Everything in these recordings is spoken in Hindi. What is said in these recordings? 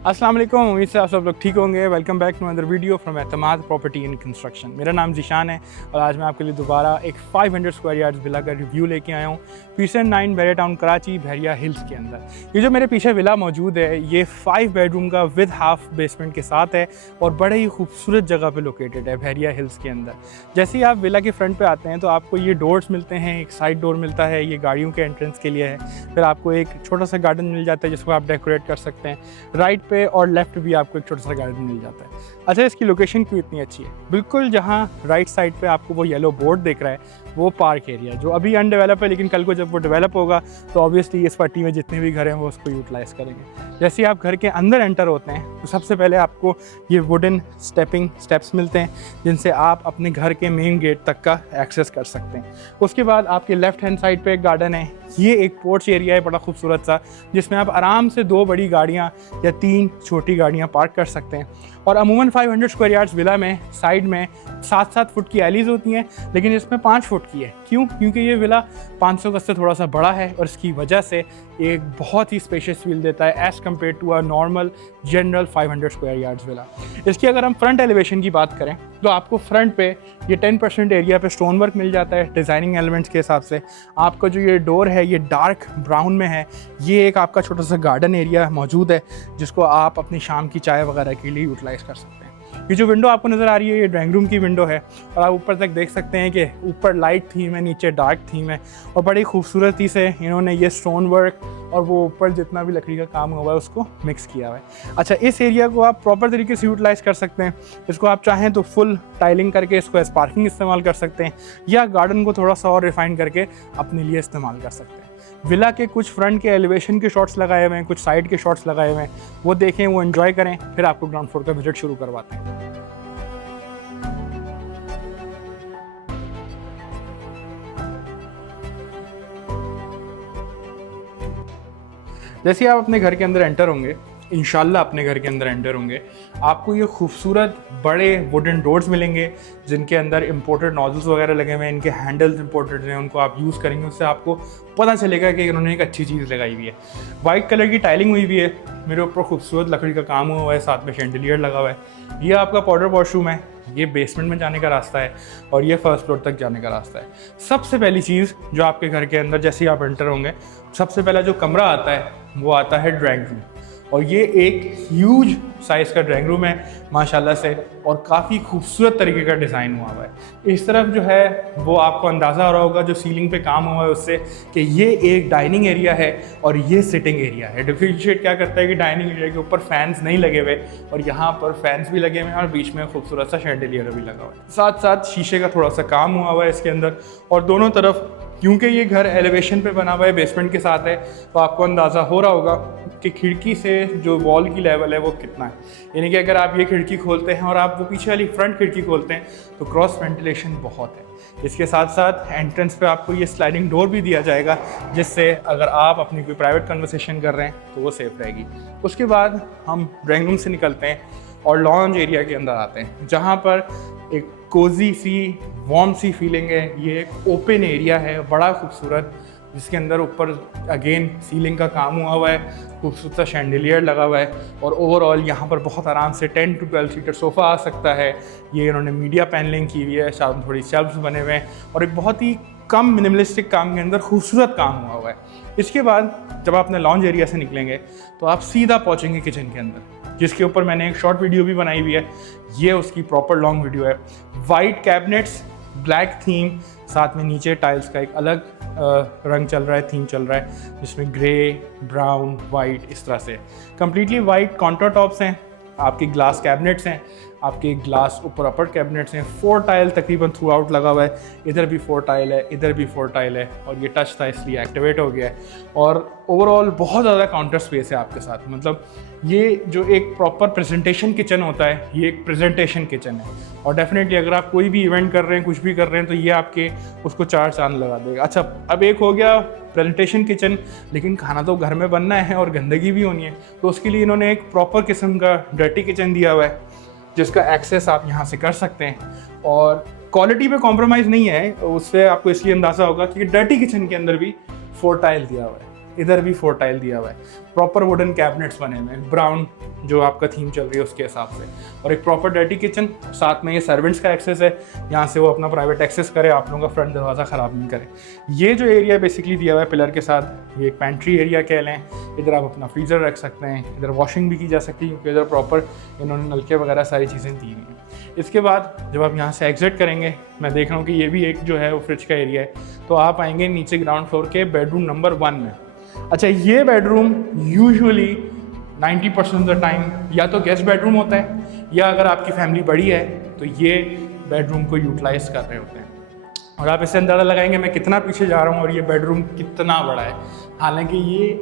अस्सलाम वालेकुम, उम्मीद से आप सब लोग ठीक होंगे। Welcome back to another video from Etimad property and construction. मेरा नाम ज़ीशान है और आज मैं आपके लिए दोबारा एक 500 स्क्वायर यार्ड्स विला का रिव्यू लेके आया हूँ पीसन 9 बैरिया टाउन कराची बहरिया हिल्स के अंदर। ये जो मेरे पीछे विला मौजूद है ये 5 बेडरूम का विद हाफ बेसमेंट के साथ है और बड़े ही खूबसूरत जगह पर लोकेटेड है बहरिया हिल्स के अंदर। जैसे ही आप विला के फ्रंट पर आते हैं तो आपको ये डोर्स मिलते हैं, एक साइड डोर मिलता है, ये गाड़ियों के एंट्रेंस के लिए है। फिर आपको एक छोटा सा गार्डन मिल जाता है जिसको आप डेकोरेट कर सकते हैं। राइट पे और लेफ्ट भी आपको एक छोटा सा गार्डन मिल जाता है। अच्छा, इसकी लोकेशन क्यों इतनी अच्छी है? बिल्कुल जहाँ राइट साइड पे आपको वो येलो बोर्ड दिख रहा है वो पार्क एरिया जो अभी अनडेवलप है, लेकिन कल को जब वो डेवलप होगा तो ऑब्वियसली इस पट्टी में जितने भी घर हैं वो उसको यूटिलाइज़ करेंगे। जैसे ही आप घर के अंदर एंटर होते हैं तो सबसे पहले आपको ये वुडन स्टेप्स मिलते हैं जिनसे आप अपने घर के मेन गेट तक का एक्सेस कर सकते हैं। उसके बाद आपके लेफ्ट हैंड साइड पे एक गार्डन है। ये एक पोर्च एरिया है बड़ा खूबसूरत सा, जिसमें आप आराम से 2 बड़ी गाड़ियाँ या 3 छोटी गाड़ियाँ पार्क कर सकते हैं। और अमूमन 500 स्क्वायर यार्ड्स विला में साइड में 7-7 फुट की एलीज होती हैं, लेकिन इसमें 5 फुट की है। क्यों? क्योंकि ये विला 500 गज से थोड़ा सा बड़ा है और इसकी वजह से एक बहुत ही स्पेशियस फील देता है as compare to a normal general 500 square yards villa. इसकी अगर हम फ्रंट एलिवेशन की बात करें तो आपको फ्रंट पे ये 10% एरिया पे स्टोन वर्क मिल जाता है डिज़ाइनिंग एलिमेंट्स के हिसाब से। आपका जो ये डोर है ये डार्क ब्राउन में है। ये एक आपका छोटा सा गार्डन एरिया मौजूद है जिसको आप अपनी शाम की चाय वगैरह के लिए यूटिलाइज़ कर सकते हैं। ये जो विंडो आपको नज़र आ रही है ये ड्राइंग रूम की विंडो है और आप ऊपर तक देख सकते हैं कि ऊपर लाइट थीम है, नीचे डार्क थीम है और बड़ी खूबसूरती से इन्होंने ये स्टोन वर्क और वो ऊपर जितना भी लकड़ी का काम हुआ है उसको मिक्स किया हुआ है। अच्छा, इस एरिया को आप प्रॉपर तरीके से यूटिलाइज़ कर सकते हैं। इसको आप चाहें तो फुल टाइलिंग करके इसको एज पार्किंग इस्तेमाल कर सकते हैं या गार्डन को थोड़ा सा और रिफाइन करके अपने लिए इस्तेमाल कर सकते हैं। विला के कुछ फ्रंट के एलिवेशन के शॉट्स लगाए हुए हैं, कुछ साइड के शॉट्स लगाए हुए हैं, वो देखें, वो एंजॉय करें, फिर आपको ग्राउंड फ्लोर का विजिट शुरू करवाते हैं। जैसे ही आप अपने घर के अंदर एंटर होंगे, इंशाल्लाह अपने घर के अंदर एंटर होंगे, आपको ये खूबसूरत बड़े वुडन डोर्स मिलेंगे जिनके अंदर इंपोर्टेड नॉजल्स वगैरह लगे हुए हैं। इनके हैंडल्स इंपोर्टेड हैं, उनको आप यूज़ करेंगे उससे आपको पता चलेगा कि उन्होंने एक अच्छी चीज़ लगाई हुई है। वाइट कलर की टाइलिंग हुई हुई है, मेरे ऊपर खूबसूरत लकड़ी का काम हुआ है, साथ में शैंडलियर लगा हुआ है। ये आपका पाउडर वॉशरूम है, ये बेसमेंट में जाने का रास्ता है और ये फर्स्ट फ्लोर तक जाने का रास्ता है। सबसे पहली चीज़ जो आपके घर के अंदर जैसे ही आप एंटर होंगे, सबसे पहला जो कमरा आता है वो आता है ड्राइंग रूम। और ये एक ह्यूज साइज़ का ड्राइंग रूम है माशाल्लाह से और काफ़ी खूबसूरत तरीके का डिज़ाइन हुआ हुआ है। इस तरफ जो है वो आपको अंदाज़ा हो रहा होगा जो सीलिंग पे काम हुआ है उससे कि ये एक डाइनिंग एरिया है और ये सिटिंग एरिया है। डिफरेंशिएट क्या करता है कि डाइनिंग एरिया के ऊपर फैंस नहीं लगे हुए और यहाँ पर फैंस भी लगे हुए हैं और बीच में खूबसूरत सा शैंडलियर भी लगा हुआ है। साथ साथ शीशे का थोड़ा सा काम हुआ हुआ है इसके अंदर और दोनों तरफ, क्योंकि ये घर एलिवेशन पे बना हुआ है, बेसमेंट के साथ है, तो आपको अंदाज़ा हो रहा होगा कि खिड़की से जो वॉल की लेवल है वो कितना है। यानी कि अगर आप ये खिड़की खोलते हैं और आप वो पीछे वाली फ्रंट खिड़की खोलते हैं तो क्रॉस वेंटिलेशन बहुत है। इसके साथ साथ एंट्रेंस पे आपको ये स्लाइडिंग डोर भी दिया जाएगा जिससे अगर आप अपनी कोई प्राइवेट कन्वर्सेशन कर रहे हैं तो वो सेफ रहेगी। उसके बाद हम ड्राइंग रूम से निकलते हैं और लॉन्ज एरिया के अंदर आते हैं जहाँ पर एक कोजी सी वार्म सी फीलिंग है। ये एक ओपन एरिया है बड़ा खूबसूरत जिसके अंदर ऊपर अगेन सीलिंग का काम हुआ है, खूबसूरत सा शैंडलियर लगा हुआ है और ओवरऑल यहाँ पर बहुत आराम से 10 to 12 सीटर सोफ़ा आ सकता है। ये इन्होंने मीडिया पैनलिंग की हुई है, साथ में थोड़ी शेल्फ्स बने हुए हैं और एक बहुत ही कम मिनिमलिस्टिक काम के अंदर खूबसूरत काम हुआ है। इसके बाद जब आप अपने लॉन्ज एरिया से निकलेंगे तो आप सीधा पहुँचेंगे किचन के अंदर, जिसके ऊपर मैंने एक शॉर्ट वीडियो भी बनाई हुई है। ये उसकी प्रॉपर लॉन्ग वीडियो है। वाइट कैबिनेट्स, ब्लैक थीम, साथ में नीचे टाइल्स का एक अलग रंग चल रहा है, थीम चल रहा है जिसमें ग्रे, ब्राउन, वाइट इस तरह से कंप्लीटली वाइट काउंटर टॉप्स हैं। आपके ग्लास कैबिनेट्स हैं, आपके ग्लास ऊपर अपर कैबिनेट्स हैं। 4 टाइल तकरीबन थ्रू आउट लगा हुआ है, इधर भी 4 टाइल है, इधर भी 4 टाइल है और ये टच था इसलिए एक्टिवेट हो गया है। और ओवरऑल बहुत ज़्यादा काउंटर स्पेस है आपके साथ। मतलब ये जो एक प्रॉपर प्रेजेंटेशन किचन होता है ये एक प्रेजेंटेशन किचन है और डेफिनेटली अगर आप कोई भी इवेंट कर रहे हैं, कुछ भी कर रहे हैं तो ये आपके उसको 4 चांद लगा देगा। अच्छा, अब एक हो गया प्रेजेंटेशन किचन, लेकिन खाना तो घर में बनना है और गंदगी भी होनी है, तो उसके लिए इन्होंने एक प्रॉपर किस्म का डर्टी किचन दिया हुआ है जिसका एक्सेस आप यहाँ से कर सकते हैं। और क्वालिटी पे कॉम्प्रोमाइज़ नहीं है, उससे आपको इसलिए अंदाज़ा होगा कि डर्टी किचन के अंदर भी 4 टाइल दिया हुआ है। इधर भी 4 टाइल दिया हुआ है, प्रॉपर वुडन कैबिनेट्स बने हुए हैं, ब्राउन जो आपका थीम चल रही है उसके हिसाब से, और एक प्रॉपर डर्टी किचन। साथ में ये सर्वेंट्स का एक्सेस है, यहाँ से वो अपना प्राइवेट एक्सेस करे, आप लोगों का फ्रंट दरवाज़ा ख़राब नहीं करे। ये जो एरिया बेसिकली दिया हुआ है पिलर के साथ, ये एक पेंट्री एरिया कह लें। इधर आप अपना फ्रीज़र रख सकते हैं, इधर वॉशिंग भी की जा सकती है क्योंकि इधर प्रॉपर इन्होंने नलके वगैरह सारी चीज़ें दी हुई हैं। इसके बाद जब आप यहाँ से एग्जिट करेंगे, मैं देख रहा हूँ कि ये भी एक जो है वो फ्रिज का एरिया है, तो आप आएंगे नीचे ग्राउंड फ्लोर के बेडरूम नंबर 1 में। अच्छा, ये bedroom usually 90% of the time या तो गेस्ट बेडरूम होता है, या अगर आपकी फैमिली बड़ी है तो ये बेडरूम को यूटिलाइज कर रहे होते हैं। और आप इससे अंदाज़ा लगाएंगे मैं कितना पीछे जा रहा हूँ और ये बेडरूम कितना बड़ा है। हालांकि ये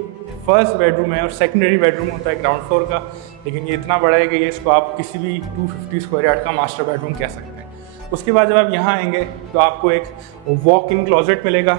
फर्स्ट बेडरूम है और सेकेंडरी बेडरूम होता है ग्राउंड फ्लोर का, लेकिन ये इतना बड़ा है कि ये इसको आप किसी भी 250 स्क्वायर यार्ड का मास्टर बेडरूम कह सकते हैं। उसके बाद जब आप यहाँ आएंगे तो आपको एक वॉक इन क्लोजेट मिलेगा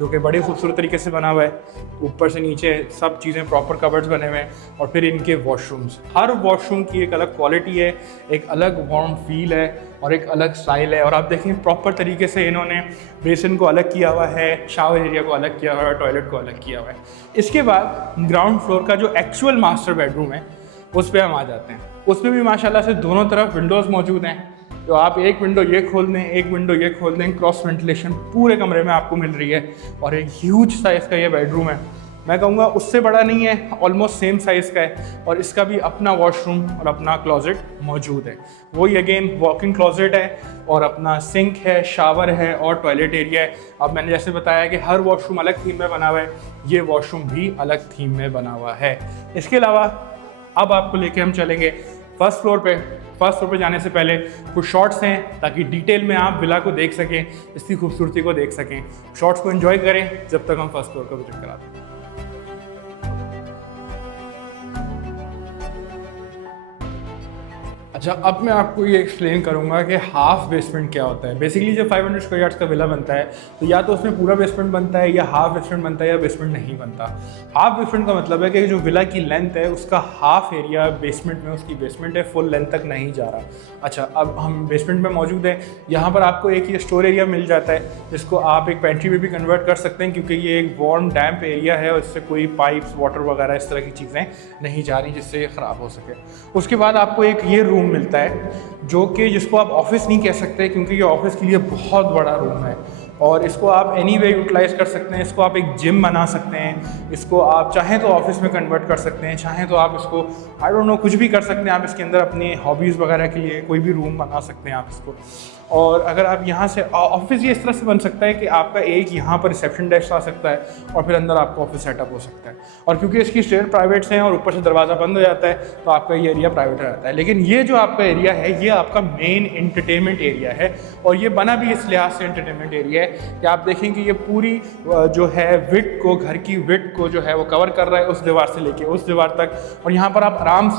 जो कि बड़े खूबसूरत तरीके से बना हुआ है। ऊपर से नीचे सब चीज़ें प्रॉपर कबर्ड्स बने हुए हैं, और फिर इनके वॉशरूम्स, हर वॉशरूम की एक अलग क्वालिटी है, एक अलग वार्म फील है और एक अलग स्टाइल है। और आप देखें प्रॉपर तरीके से इन्होंने बेसिन को अलग किया हुआ है, शावर एरिया को अलग किया हुआ है, टॉयलेट को अलग किया हुआ है। इसके बाद ग्राउंड फ्लोर का जो एक्चुअल मास्टर बेडरूम है उस पर हम आ जाते हैं। उसमें भी माशाल्लाह से दोनों तरफ विंडोज़ मौजूद हैं, तो आप एक विंडो ये खोल दें, एक विंडो ये खोल दें, क्रॉस वेंटिलेशन पूरे कमरे में आपको मिल रही है। और एक ह्यूज साइज़ का ये बेडरूम है, मैं कहूँगा उससे बड़ा नहीं है, ऑलमोस्ट सेम साइज़ का है, और इसका भी अपना वॉशरूम और अपना क्लोजेट मौजूद है। वही अगेन वॉक इन क्लोजेट है और अपना सिंक है, शावर है और टॉयलेट एरिया है। अब मैंने जैसे बताया कि हर वॉशरूम अलग थीम में बना हुआ है, ये वॉशरूम भी अलग थीम में बना हुआ है। इसके अलावा अब आपको लेके हम चलेंगे फर्स्ट फ्लोर पे। फर्स्ट फ्लोर पे जाने से पहले कुछ शॉट्स हैं ताकि डिटेल में आप विला को देख सकें, इसकी खूबसूरती को देख सकें। शॉट्स को एंजॉय करें जब तक हम फर्स्ट फ्लोर का विजिट कराते हैं। अच्छा, अब मैं आपको ये एक्सप्लेन करूंगा कि हाफ बेसमेंट क्या होता है। बेसिकली जब 500 स्क्वायर यार्ड्स का विला बनता है तो या तो उसमें पूरा बेसमेंट बनता है, या हाफ बेसमेंट बनता है, या बेसमेंट नहीं बनता। हाफ बेसमेंट का मतलब है कि जो विला की लेंथ है उसका हाफ एरिया बेसमेंट में उसकी बेसमेंट है, फुल लेंथ तक नहीं जा रहा। अच्छा, अब हम बेसमेंट में मौजूद हैं। यहाँ पर आपको एक ये स्टोर एरिया मिल जाता है जिसको आप एक पेंट्री में भी कन्वर्ट कर सकते हैं, क्योंकि ये एक वार्म डैम्प एरिया है और इससे कोई पाइप्स, वाटर वगैरह इस तरह की चीज़ें नहीं जा रही जिससे ये ख़राब हो सके। उसके बाद आपको एक ये रूम मिलता है जो कि जिसको आप ऑफिस नहीं कह सकते, क्योंकि ये ऑफिस के लिए बहुत बड़ा रूम है और इसको आप एनी वे यूटिलाइज़ कर सकते हैं। इसको आप एक जिम बना सकते हैं, इसको आप चाहें तो ऑफिस में कन्वर्ट कर सकते हैं, चाहें तो आप इसको आई डोंट नो कुछ भी कर सकते हैं। आप इसके अंदर अपनी हॉबीज़ वगैरह के लिए कोई भी रूम बना सकते हैं आप इसको। और अगर आप यहाँ से ऑफिस ये इस तरह से बन सकता है कि आपका एक यहाँ पर रिसेप्शन डेस्क आ सकता है और फिर अंदर आपका ऑफिस सेटअप हो सकता है। और क्योंकि इसकी स्टेयर प्राइवेट्स हैं और ऊपर से दरवाज़ा बंद हो जाता है तो आपका ये एरिया प्राइवेट रहता है। लेकिन ये जो आपका एरिया है ये आपका मेन एंटरटेनमेंट एरिया है, और ये बना भी इस लिहाज से एंटरटेनमेंट एरिया है कि आप देखें कि ये पूरी जो है विड्थ को, घर की विड्थ को जो है वो कवर कर रहा है, उस दीवार से लेके उस दीवार तक। और यहाँ पर आप आराम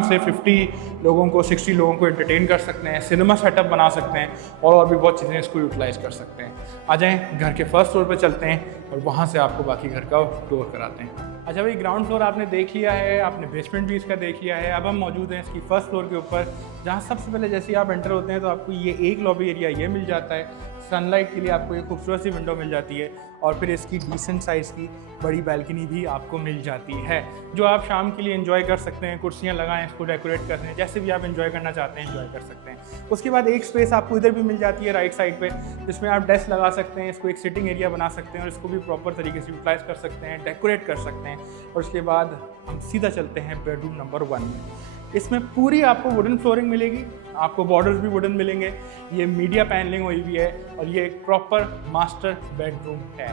से 50 लोगों को, 60 लोगों को एंटरटेन कर सकते हैं, सिनेमा सेटअप बना सकते हैं और भी बहुत चीज़ें इसको यूटिलाइज़ कर सकते हैं। आ जाएं घर के फर्स्ट फ्लोर पे चलते हैं और वहाँ से आपको बाकी घर का टूर कराते हैं। अच्छा भाई, ग्राउंड फ्लोर आपने देख लिया है, आपने बेसमेंट भी इसका देख लिया है। अब हम मौजूद हैं इसकी फर्स्ट फ्लोर के ऊपर, जहाँ सबसे पहले जैसे ही आप एंटर होते हैं तो आपको ये एक लॉबी एरिया ये मिल जाता है। सनलाइट के लिए आपको एक खूबसूरत सी विंडो मिल जाती है और फिर इसकी डिसेंट साइज़ की बड़ी बैल्कनी भी आपको मिल जाती है, जो आप शाम के लिए एंजॉय कर सकते हैं। कुर्सियाँ लगाएं, इसको डेकोरेट कर हैं, जैसे भी आप एंजॉय करना चाहते हैं एंजॉय कर सकते हैं। उसके बाद एक स्पेस आपको इधर भी मिल जाती है राइट साइड पे, जिसमें आप डेस्क लगा सकते हैं, इसको एक सिटिंग एरिया बना सकते हैं और इसको भी प्रॉपर तरीके से यूटिलाइज़ कर सकते हैं, डेकोरेट कर सकते हैं। और उसके बाद हम सीधा चलते हैं बेडरूम नंबर 1 में। इसमें पूरी आपको वुडन फ्लोरिंग मिलेगी, आपको बॉर्डर्स भी वुडन मिलेंगे, ये मीडिया पैनलिंग हुई हुई है और ये एक प्रॉपर मास्टर बेडरूम है।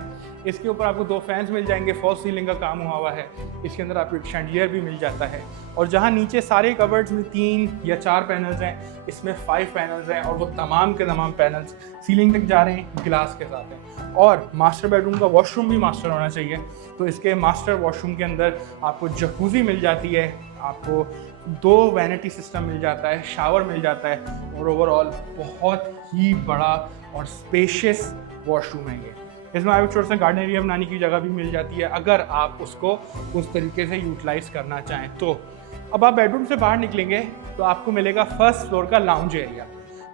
इसके ऊपर आपको 2 फैंस मिल जाएंगे, फॉल्स सीलिंग का काम हुआ है। इसके अंदर आपको एक शैंडिलियर भी मिल जाता है और जहाँ नीचे सारे कबर्ड्स में 3 या 4 पैनल्स हैं, इसमें 5 पैनल्स हैं और वो तमाम के तमाम पैनल्स सीलिंग तक जा रहे हैं, गिलास के साथ हैं। और मास्टर बेडरूम का वॉशरूम भी मास्टर होना चाहिए, तो इसके मास्टर वॉशरूम के अंदर आपको जकूज़ी मिल जाती है, आपको 2 वैनिटी सिस्टम मिल जाता है, शावर मिल जाता है और ओवरऑल बहुत ही बड़ा और स्पेशियस वॉशरूम है ये। इसमें आपको छोटा सा गार्डन एरिया बनाने की जगह भी मिल जाती है अगर आप उसको उस तरीके से यूटिलाइज़ करना चाहें तो। अब आप बेडरूम से बाहर निकलेंगे तो आपको मिलेगा फर्स्ट फ्लोर का लाउंज एरिया।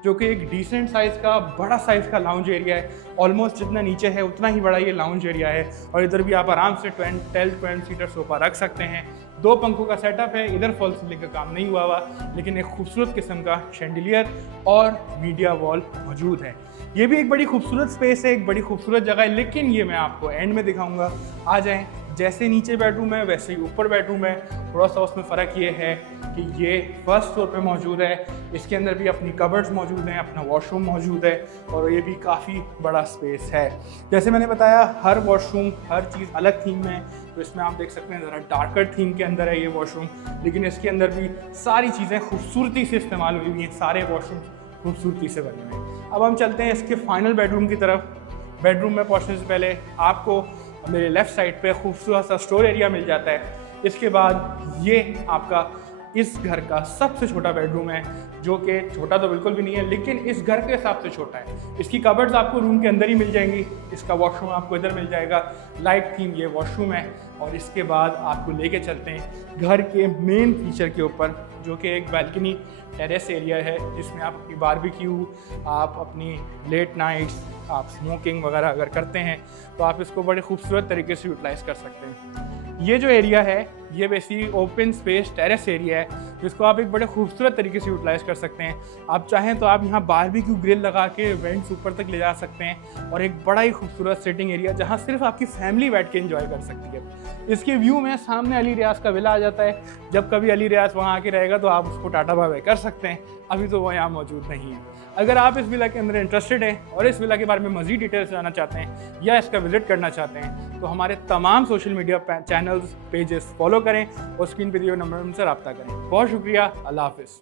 जो कि एक डिसेंट साइज़ का बड़ा साइज़ का लाउंज एरिया है। ऑलमोस्ट जितना नीचे है उतना ही बड़ा ये लाउंज एरिया है और इधर भी आप आराम से 12 सीटर सोफ़ा रख सकते हैं। 2 पंखों का सेटअप है, इधर फॉल सीलिंग का काम नहीं हुआ लेकिन एक खूबसूरत किस्म का शैंडिलियर और मीडिया वॉल मौजूद है। ये भी एक बड़ी खूबसूरत स्पेस है, एक बड़ी खूबसूरत जगह है, लेकिन ये मैं आपको एंड में दिखाऊंगा। आ जाएं, जैसे नीचे बेडरूम है वैसे ही ऊपर बेडरूम है। थोड़ा सा उसमें फ़र्क ये है कि ये फर्स्ट फ्लोर पे मौजूद है। इसके अंदर भी अपनी कबर्ड्स मौजूद हैं, अपना वॉशरूम मौजूद है और ये भी काफ़ी बड़ा स्पेस है। जैसे मैंने बताया, हर वॉशरूम हर चीज़ अलग थीम में, तो इसमें आप देख सकते हैं ज़रा डार्कर थीम के अंदर है ये वॉशरूम, लेकिन इसके अंदर भी सारी चीज़ें खूबसूरती से इस्तेमाल हुई हुई हैं। सारे वॉशरूम खूबसूरती से बने हुए हैं। अब हम चलते हैं इसके फाइनल बेडरूम की तरफ। बेडरूम में पहुंचने से पहले आपको मेरे लेफ़्ट साइड पे खूबसूरत सा स्टोर एरिया मिल जाता है। इसके बाद ये आपका इस घर का सबसे छोटा बेडरूम है, जो कि छोटा तो बिल्कुल भी नहीं है लेकिन इस घर के हिसाब से छोटा है। इसकी कबर्ड्स आपको रूम के अंदर ही मिल जाएंगी। इसका वॉशरूम आपको इधर मिल जाएगा, लाइट थीम ये वॉशरूम है। और इसके बाद आपको लेके चलते हैं घर के मेन फीचर के ऊपर, जो कि एक बालकनी टेरेस एरिया है, जिसमें आप अपनी बारबेक्यू, आप अपनी लेट नाइट्स, आप स्मोकिंग वगैरह अगर करते हैं तो आप इसको बड़े खूबसूरत तरीके से यूटिलाइज़ कर सकते हैं। ये जो एरिया है ये basically open space terrace area है, जिसको आप एक बड़े खूबसूरत तरीके से यूटिलाइज़ कर सकते हैं। आप चाहें तो आप यहाँ बारबेक्यू ग्रिल लगा के वेंट्स ऊपर तक ले जा सकते हैं और एक बड़ा ही खूबसूरत सिटिंग एरिया जहाँ सिर्फ आपकी फैमिली बैठ के एंजॉय कर सकती है। इसके व्यू में सामने अली रियाज का विला आ जाता है। जब कभी अली रियाज वहाँ आके रहेगा तो आप उसको टाटा बाय बाय कर सकते हैं। अभी तो वो यहाँ मौजूद नहीं है। अगर आप इस विला के अंदर इंटरेस्टेड हैं और इस विला के बारे में मज़ीद डिटेल्स जानना चाहते हैं या इसका विजिट करना चाहते हैं तो हमारे तमाम social media channels pages follow करें और स्क्रीन पे दिए हुए नंबर से रब्ता करें। बहुत शुक्रिया। अल्लाह हाफिज़।